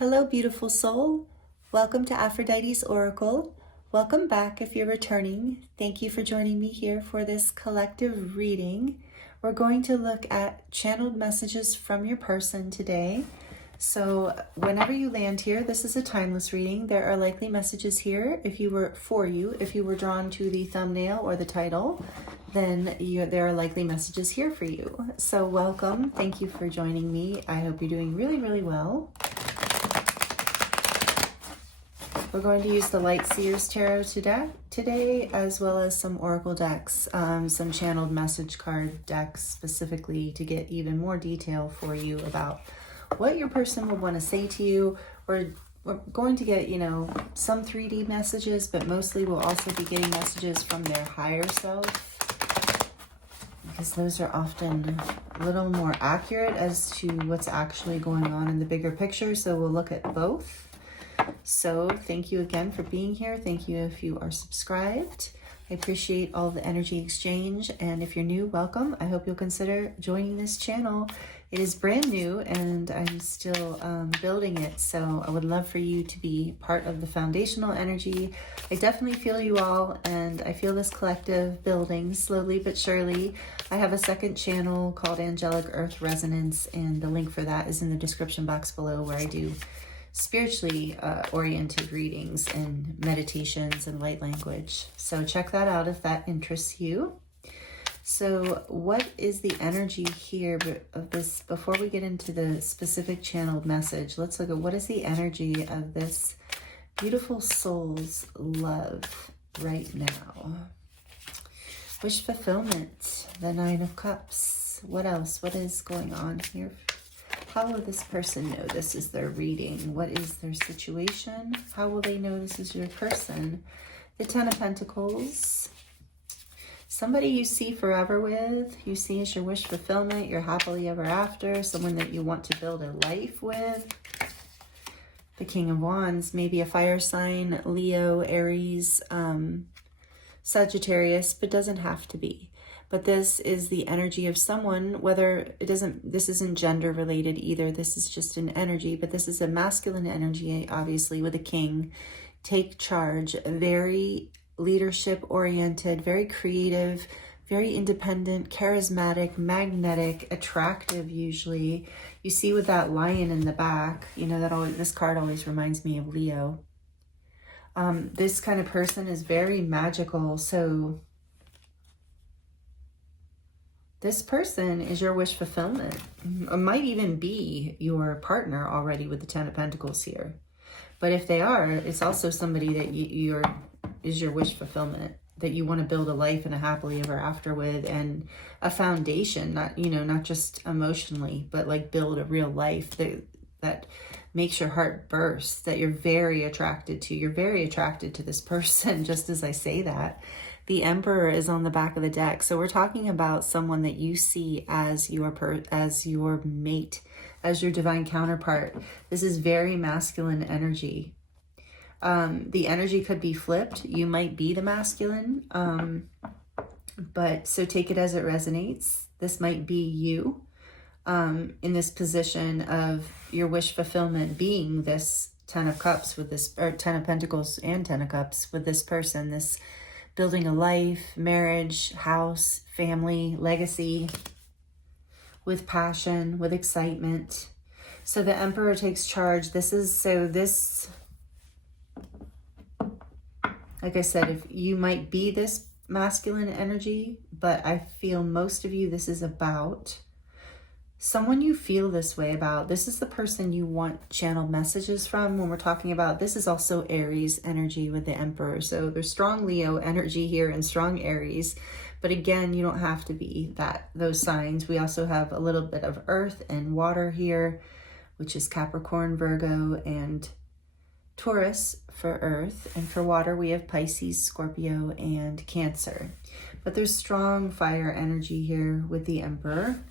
Hello, beautiful soul. Welcome to Aphrodite's Oracle. Welcome back if you're returning. Thank you for joining me here for this collective reading. We're going to look at channeled messages from your person today. So whenever you land here, this is a timeless reading. There are likely messages here if you were drawn to the thumbnail or the title, then there are likely messages here for you. So welcome. Thank you for joining me. I hope you're doing really, really well. We're going to use the Light Seers Tarot today, as well as some Oracle decks, some channeled message card decks specifically to get even more detail for you about what your person would want to say to you. We're going to get, some 3D messages, but mostly we'll also be getting messages from their higher self, because those are often a little more accurate as to what's actually going on in the bigger picture. So we'll look at both. So thank you again for being here. Thank you if you are subscribed. I appreciate all the energy exchange. And if you're new, welcome. I hope you'll consider joining this channel. It is brand new and I'm still building it. So I would love for you to be part of the foundational energy. I definitely feel you all, and I feel this collective building slowly but surely. I have a second channel called Angelic Earth Resonance, and the link for that is in the description box below, where I do spiritually oriented readings and meditations and light language. So check that out if that interests you. So what is the energy here of this? Before we get into the specific channeled message, let's look at what is the energy of this beautiful soul's love right now. Wish fulfillment, the Nine of Cups. What else? What is going on here? How will this person know this is their reading? What is their situation? How will they know this is your person? The Ten of Pentacles. Somebody you see forever with, you see as your wish fulfillment, your happily ever after, someone that you want to build a life with. The King of Wands, maybe a fire sign, Leo, Aries, Sagittarius, but doesn't have to be. But this is the energy of someone, this isn't gender related either. This is just an energy, but this is a masculine energy, obviously, with a king. Take charge, very leadership oriented, very creative, very independent, charismatic, magnetic, attractive usually. You see with that lion in the back, this card always reminds me of Leo. This kind of person is very magical, so this person is your wish fulfillment. It might even be your partner already with the Ten of Pentacles here. But if they are, it's also somebody that is your wish fulfillment, that you want to build a life and a happily ever after with, and a foundation, not just emotionally, but like build a real life that makes your heart burst, that you're very attracted to. You're very attracted to this person, just as I say that. The Emperor is on the back of the deck. So we're talking about someone that you see as your mate, as your divine counterpart. This is very masculine energy. The energy could be flipped. You might be the masculine, but so take it as it resonates. This might be you in this position of your wish fulfillment being this Ten of Cups with this, or Ten of Pentacles and Ten of Cups with this person, this building a life, marriage, house, family, legacy, with passion, with excitement. So the Emperor takes charge. Like I said, if you might be this masculine energy, but I feel most of you, this is about someone you feel this way about. This is the person you want channeled messages from when we're talking about. This is also Aries energy with the Emperor. So there's strong Leo energy here and strong Aries. But again, you don't have to be those signs. We also have a little bit of earth and water here, which is Capricorn, Virgo, and Taurus for earth. And for water, we have Pisces, Scorpio, and Cancer. But there's strong fire energy here with the Emperor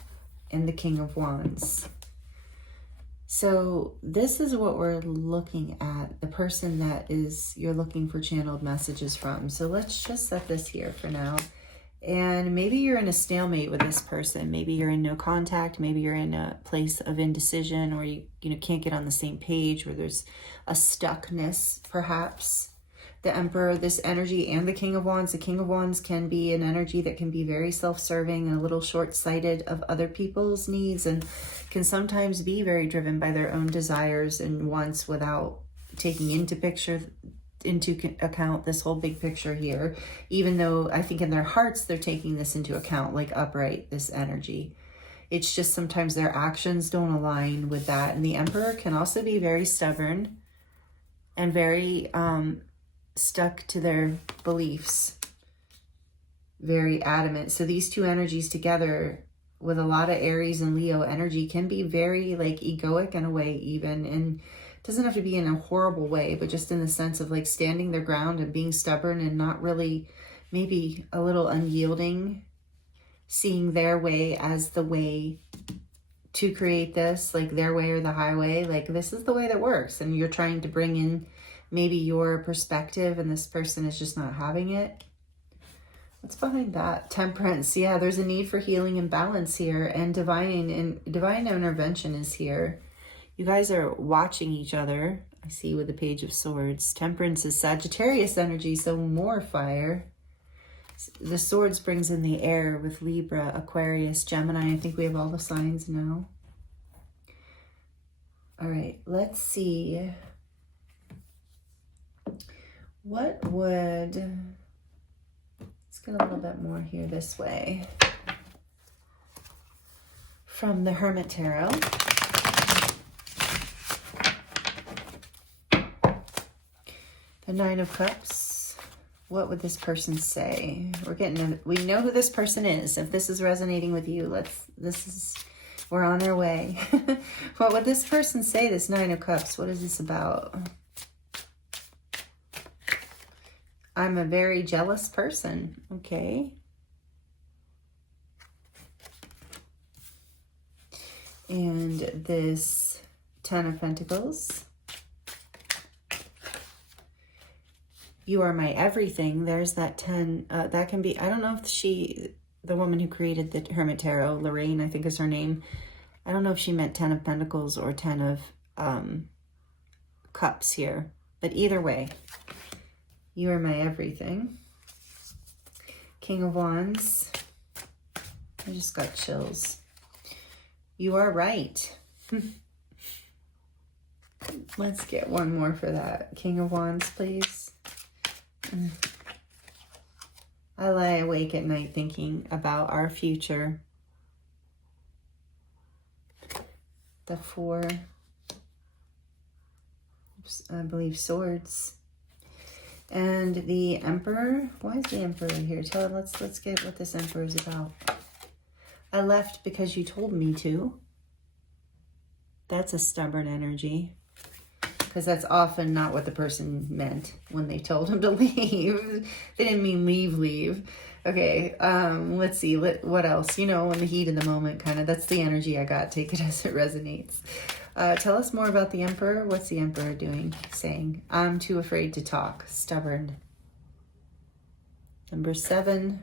and the King of Wands. So this is what we're looking at, the person that you're looking for channeled messages from. So let's just set this here for now. And maybe you're in a stalemate with this person. Maybe you're in no contact. Maybe you're in a place of indecision, or you can't get on the same page, where there's a stuckness, perhaps. The Emperor, this energy, and the King of Wands. The King of Wands can be an energy that can be very self-serving and a little short-sighted of other people's needs, and can sometimes be very driven by their own desires and wants without taking into account this whole big picture here, even though I think in their hearts they're taking this into account, like upright, this energy. It's just sometimes their actions don't align with that. And the Emperor can also be very stubborn and very stuck to their beliefs, very adamant. So these two energies together with a lot of Aries and Leo energy can be very like egoic in a way, even, and it doesn't have to be in a horrible way, but just in the sense of like standing their ground and being stubborn and not really, maybe a little unyielding, seeing their way as the way to create this, like their way or the highway, like this is the way that works. And you're trying to bring in maybe your perspective, and this person is just not having it. What's behind that? Temperance. Yeah, there's a need for healing and balance here, and divine intervention is here. You guys are watching each other, I see, with the Page of Swords. Temperance is Sagittarius energy, so more fire. The Swords brings in the air with Libra, Aquarius, Gemini. I think we have all the signs now. All right, let's see. What would... Let's get a little bit more here this way. From the Hermit Tarot. The Nine of Cups. What would this person say? We know who this person is. If this is resonating with you, we're on our way. What would this person say, this Nine of Cups? What is this about? I'm a very jealous person. Okay. And this Ten of Pentacles. You are my everything. There's that 10. That can be, I don't know if the woman who created the Hermit Tarot, Lorraine, I think is her name. I don't know if she meant 10 of Pentacles or 10 of Cups here. But either way, you are my everything. King of Wands. I just got chills. You are right. Let's get one more for that. King of Wands, please. I lie awake at night thinking about our future. The Four, I believe, Swords. And the Emperor. Why is the Emperor here? Let's get what this Emperor is about. I left because you told me to. That's a stubborn energy. Because that's often not what the person meant when they told him to leave. They didn't mean leave. Okay, let's see. What else? You know, in the heat of the moment, kind of. That's the energy I got. Take it as it resonates. Tell us more about the Emperor. What's the Emperor doing? Saying, I'm too afraid to talk. Stubborn. Number 7.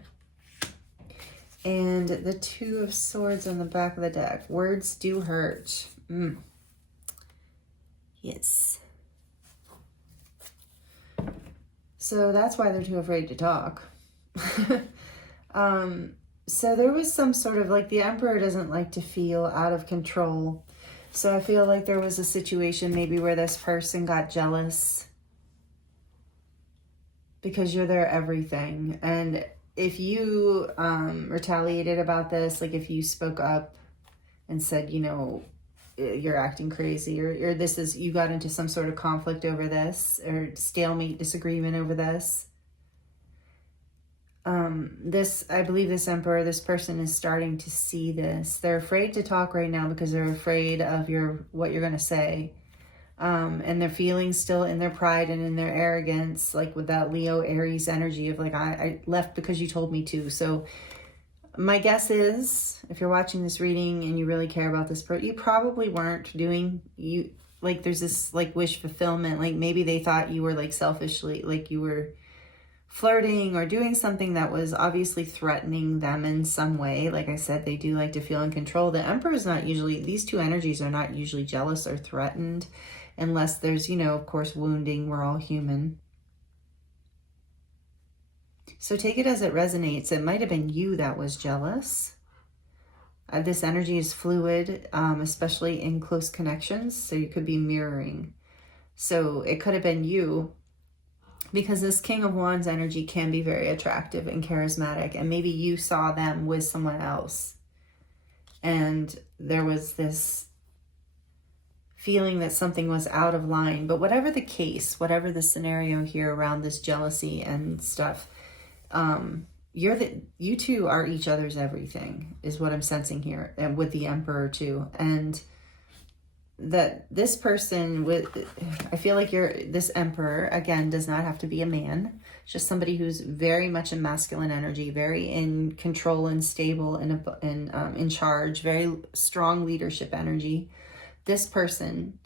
And the Two of Swords on the back of the deck. Words do hurt. Yes. So that's why they're too afraid to talk. So there was some sort of, like, the Emperor doesn't like to feel out of control. So I feel like there was a situation maybe where this person got jealous because you're their everything. And if you retaliated about this, like if you spoke up and said, you know, you're acting crazy, or you got into some sort of conflict over this, or stalemate, disagreement over this. I believe this Emperor, this person is starting to see this. They're afraid to talk right now because they're afraid of what you're going to say. And they're feeling still in their pride and in their arrogance, like with that Leo Aries energy of like, I left because you told me to. So my guess is, if you're watching this reading and you really care about this person, you probably weren't doing, like there's this like wish fulfillment, like maybe they thought you were like selfishly, like you were flirting or doing something that was obviously threatening them in some way. Like I said, they do like to feel in control. The Emperor is not usually, these two energies are not usually jealous or threatened unless there's, you know, of course, wounding. We're all human. So take it as it resonates. It might have been you that was jealous. This energy is fluid, especially in close connections. So you could be mirroring. So it could have been you, because this King of Wands energy can be very attractive and charismatic. And maybe you saw them with someone else. And there was this feeling that something was out of line. But whatever the case, whatever the scenario here around this jealousy and stuff, you two are each other's everything, is what I'm sensing here, and with the Emperor too. And that this person I feel like this Emperor, again, does not have to be a man. It's just somebody who's very much in masculine energy, very in control and stable and in charge, very strong leadership energy. This person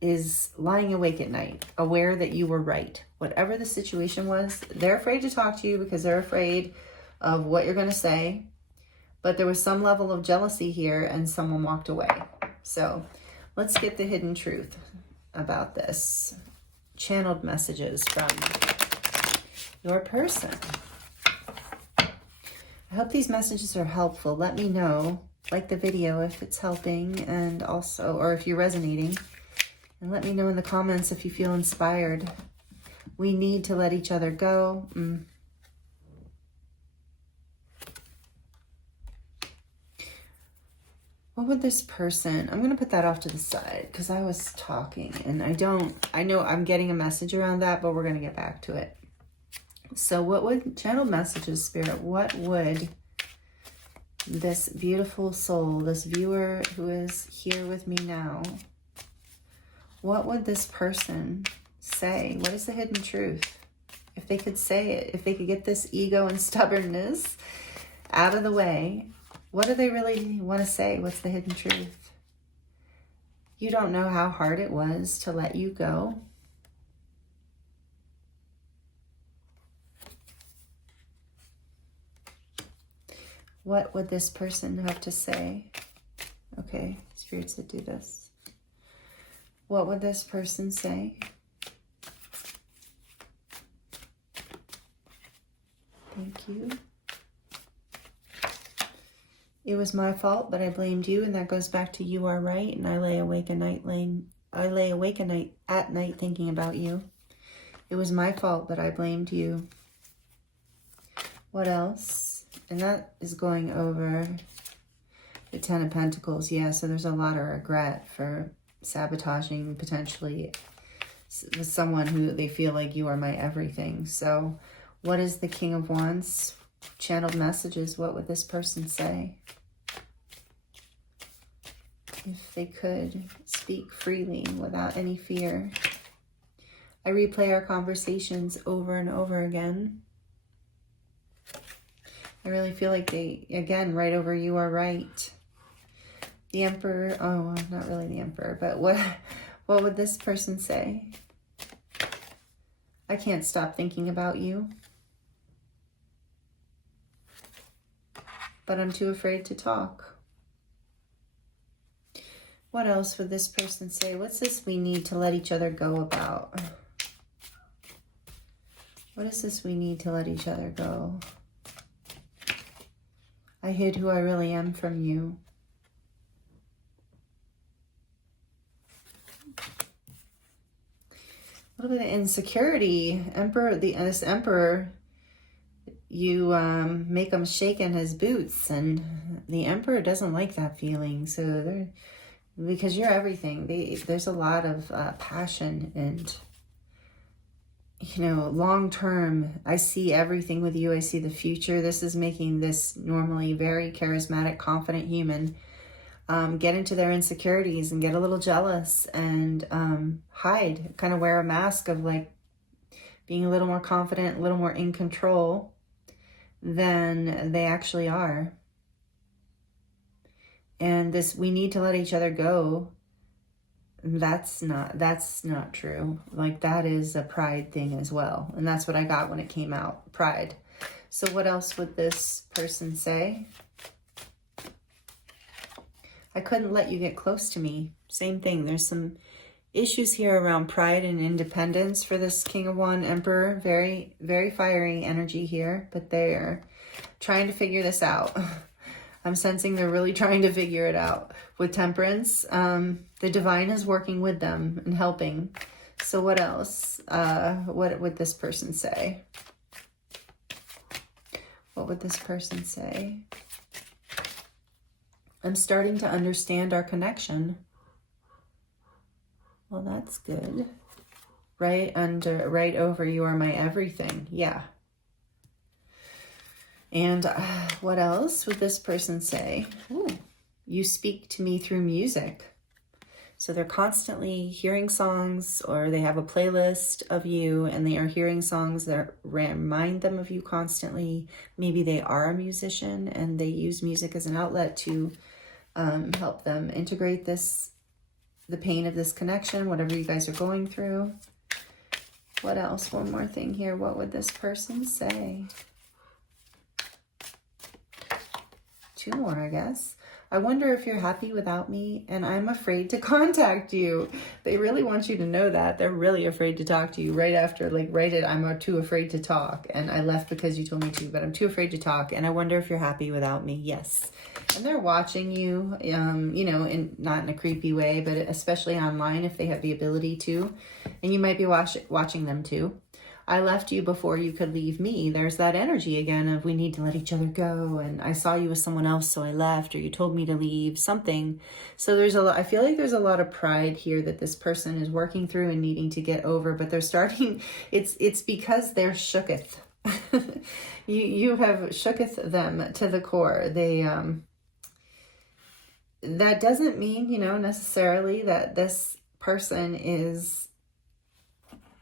is lying awake at night, aware that you were right. Whatever the situation was, they're afraid to talk to you because they're afraid of what you're going to say. But there was some level of jealousy here and someone walked away. So let's get the hidden truth about this. Channeled messages from your person. I hope these messages are helpful. Let me know, like the video, if it's helping, and also, or if you're resonating. And let me know in the comments if you feel inspired. We need to let each other go. What would this person, I'm going to put that off to the side because I was talking and I know I'm getting a message around that, but we're going to get back to it. So what would, channeled messages, Spirit, what would this beautiful soul, this viewer who is here with me now, what would this person say? What is the hidden truth? If they could say it, if they could get this ego and stubbornness out of the way, what do they really want to say? What's the hidden truth? You don't know how hard it was to let you go. What would this person have to say? Okay, Spirit said do this. What would this person say? Thank you. It was my fault, but I blamed you, and that goes back to you are right. And I lay awake at night thinking about you. It was my fault, but I blamed you. What else? And that is going over the Ten of Pentacles. Yeah, so there's a lot of regret for sabotaging potentially with someone who they feel like you are my everything. So what is the King of Wands? Channeled messages. What would this person say? If they could speak freely without any fear. I replay our conversations over and over again. I really feel like they, again, right over you are right. The Emperor, oh, not really the Emperor, but what would this person say? I can't stop thinking about you, but I'm too afraid to talk. What else would this person say? What's this we need to let each other go about? What is this we need to let each other go? I hid who I really am from you. A little bit of insecurity. This Emperor, you make him shake in his boots, and the Emperor doesn't like that feeling. So because you're everything, there's a lot of passion and, you know, long term. I see everything with you. I see the future. This is making this normally very charismatic, confident human get into their insecurities and get a little jealous and hide, kind of wear a mask of like being a little more confident, a little more in control than they actually are. And this, we need to let each other go. That's not true. Like, that is a pride thing as well. And that's what I got when it came out, pride. So what else would this person say? I couldn't let you get close to me. Same thing. There's some issues here around pride and independence for this King of Wands Emperor. Very, very fiery energy here, but they're trying to figure this out. I'm sensing they're really trying to figure it out. With Temperance, the divine is working with them and helping. So what else? What would this person say? What would this person say? I'm starting to understand our connection. Well, that's good. Right over, you are my everything. Yeah. And what else would this person say? Ooh, you speak to me through music. So they're constantly hearing songs, or they have a playlist of you and they are hearing songs that remind them of you constantly. Maybe they are a musician and they use music as an outlet to help them integrate the pain of this connection, whatever you guys are going through. What else? One more thing here. What would this person say? Two more, I guess. I wonder if you're happy without me, and I'm afraid to contact you. They really want you to know that. They're really afraid to talk to you right after, like, I'm too afraid to talk, and I left because you told me to, but I'm too afraid to talk, and I wonder if you're happy without me. Yes. And they're watching you, you know, not in a creepy way, but especially online if they have the ability to, and you might be watching them too. I left you before you could leave me. There's that energy again of we need to let each other go, and I saw you with someone else, so I left, or you told me to leave, something. So there's a lot, I feel like there's a lot of pride here that this person is working through and needing to get over, but they're starting, it's because they're shooketh. you have shooketh them to the core. They, that doesn't mean, you know, necessarily that this person is,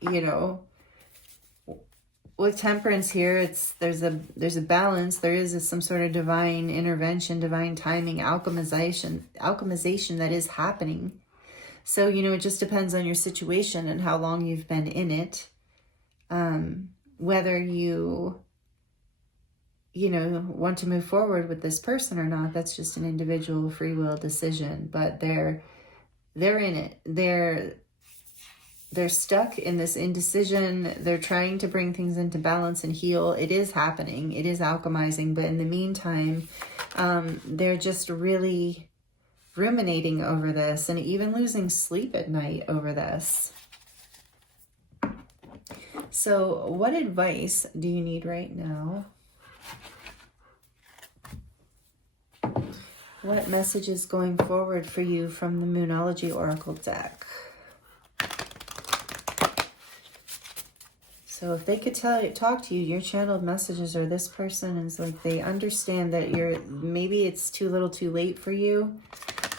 you know, with Temperance here, there's a balance. There is some sort of divine intervention, divine timing, alchemization that is happening. So, you know, it just depends on your situation and how long you've been in it. Whether you know, want to move forward with this person or not, that's just an individual free will decision. But they're in it. They're stuck in this indecision. They're trying to bring things into balance and heal. It is happening. It is alchemizing. But in the meantime, they're just really ruminating over this and even losing sleep at night over this. So what advice do you need right now? What message is going forward for you from the Moonology Oracle deck? So if they could talk to you, your channeled messages or this person is like, they understand that maybe it's too little too late for you.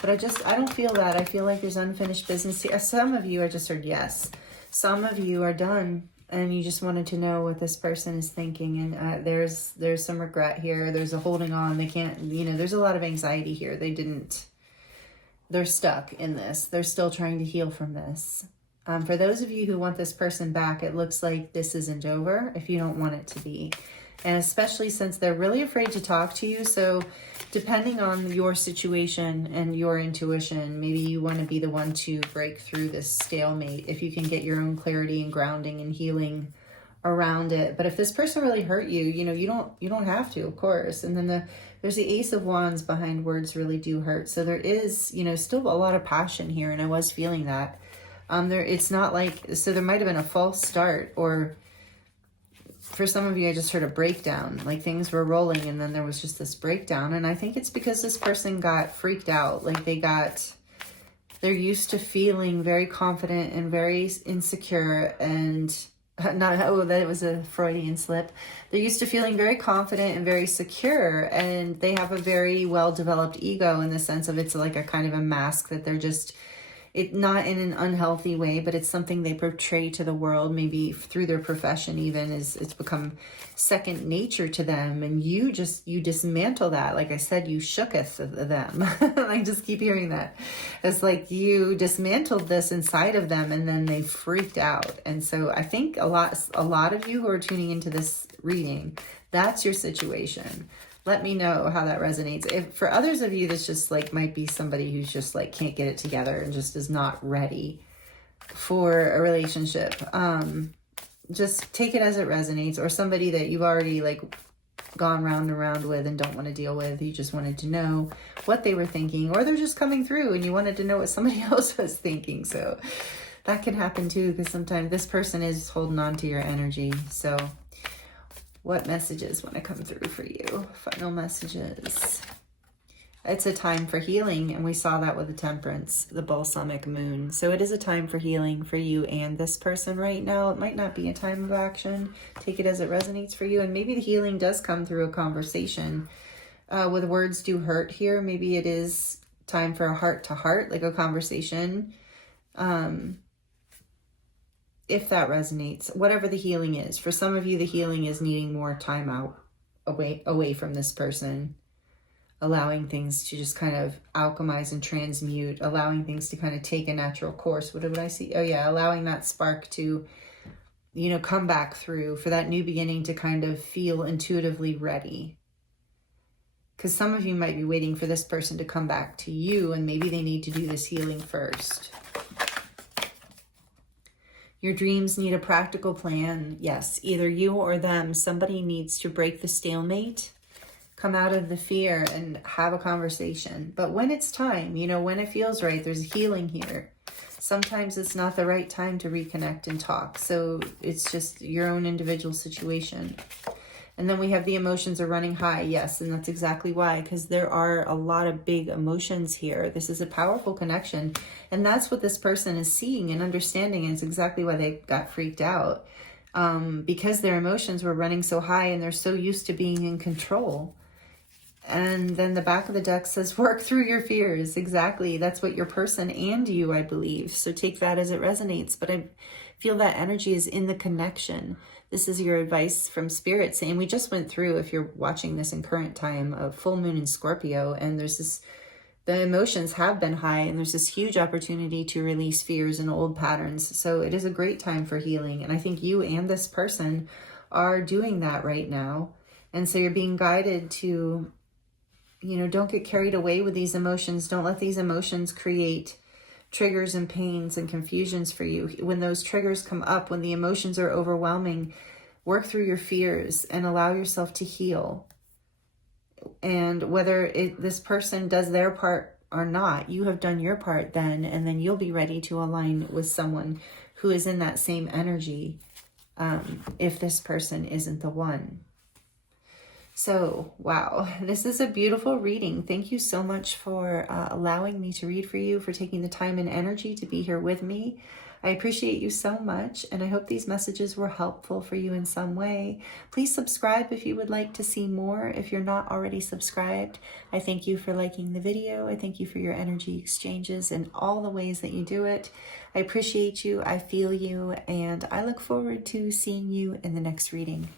But I don't feel that. I feel like there's unfinished business here. Some of you, I just heard yes. Some of you are done and you just wanted to know what this person is thinking. And there's some regret here. There's a holding on. They can't, you know, there's a lot of anxiety here. They're stuck in this. They're still trying to heal from this. For those of you who want this person back, it looks like this isn't over if you don't want it to be. And especially since they're really afraid to talk to you. So depending on your situation and your intuition, maybe you want to be the one to break through this stalemate if you can get your own clarity and grounding and healing around it. But if this person really hurt you, you know, you don't have to, of course. And then there's the Ace of Wands behind words really do hurt. So there is, you know, still a lot of passion here, and I was feeling that. It's not like, so there might have been a false start, or for some of you, I just heard a breakdown, like things were rolling and then there was just this breakdown. And I think it's because this person got freaked out. Like they're used to feeling very confident and very insecure and that was a Freudian slip. They're used to feeling very confident and very secure, and they have a very well-developed ego in the sense of it's like a kind of a mask that they're just, it not in an unhealthy way, but it's something they portray to the world, maybe through their profession even, is it's become second nature to them. And you dismantle that. Like I said, you shooketh them. I just keep hearing that. It's like you dismantled this inside of them and then they freaked out. And so I think a lot of you who are tuning into this reading, that's your situation. Let me know how that resonates. If for others of you, this just like might be somebody who's just like can't get it together and just is not ready for a relationship. Just take it as it resonates, or somebody that you've already like gone round and round with and don't want to deal with. You just wanted to know what they were thinking, or they're just coming through and you wanted to know what somebody else was thinking. So that can happen too, because sometimes this person is holding on to your energy. So what messages want to come through for you? Final messages. It's a time for healing, and we saw that with the Temperance, the balsamic moon. So it is a time for healing for you and this person right now. It might not be a time of action. Take it as it resonates for you, and maybe the healing does come through a conversation. With words do hurt here. Maybe it is time for a heart-to-heart, like a conversation. If that resonates, whatever the healing is. For some of you, the healing is needing more time out away from this person, allowing things to just kind of alchemize and transmute, allowing things to kind of take a natural course. What did I see? Oh yeah, allowing that spark to, you know, come back through, for that new beginning to kind of feel intuitively ready. Because some of you might be waiting for this person to come back to you, and maybe they need to do this healing first. Your dreams need a practical plan. Yes, either you or them. Somebody needs to break the stalemate, come out of the fear, and have a conversation. But when it's time, you know, when it feels right, there's healing here. Sometimes it's not the right time to reconnect and talk. So it's just your own individual situation. And then we have the emotions are running high. Yes, and that's exactly why, because there are a lot of big emotions here. This is a powerful connection. And that's what this person is seeing and understanding. And it's exactly why they got freaked out. Because their emotions were running so high and they're so used to being in control. And then the back of the deck says, work through your fears. Exactly. That's what your person and you, I believe. So take that as it resonates. But I feel that energy is in the connection. This is your advice from Spirit saying, we just went through, if you're watching this in current time, a full moon in Scorpio, and there's this, the emotions have been high, and there's this huge opportunity to release fears and old patterns. So it is a great time for healing. And I think you and this person are doing that right now. And so you're being guided to, you know, don't get carried away with these emotions. Don't let these emotions create triggers and pains and confusions for you. When those triggers come up, when the emotions are overwhelming, work through your fears and allow yourself to heal. And whether this person does their part or not, you have done your part then, and then you'll be ready to align with someone who is in that same energy, if this person isn't the one. So, wow, this is a beautiful reading. Thank you so much for allowing me to read for you, for taking the time and energy to be here with me. I appreciate you so much, and I hope these messages were helpful for you in some way. Please subscribe if you would like to see more. If you're not already subscribed, I thank you for liking the video. I thank you for your energy exchanges and all the ways that you do it. I appreciate you. I feel you, and I look forward to seeing you in the next reading.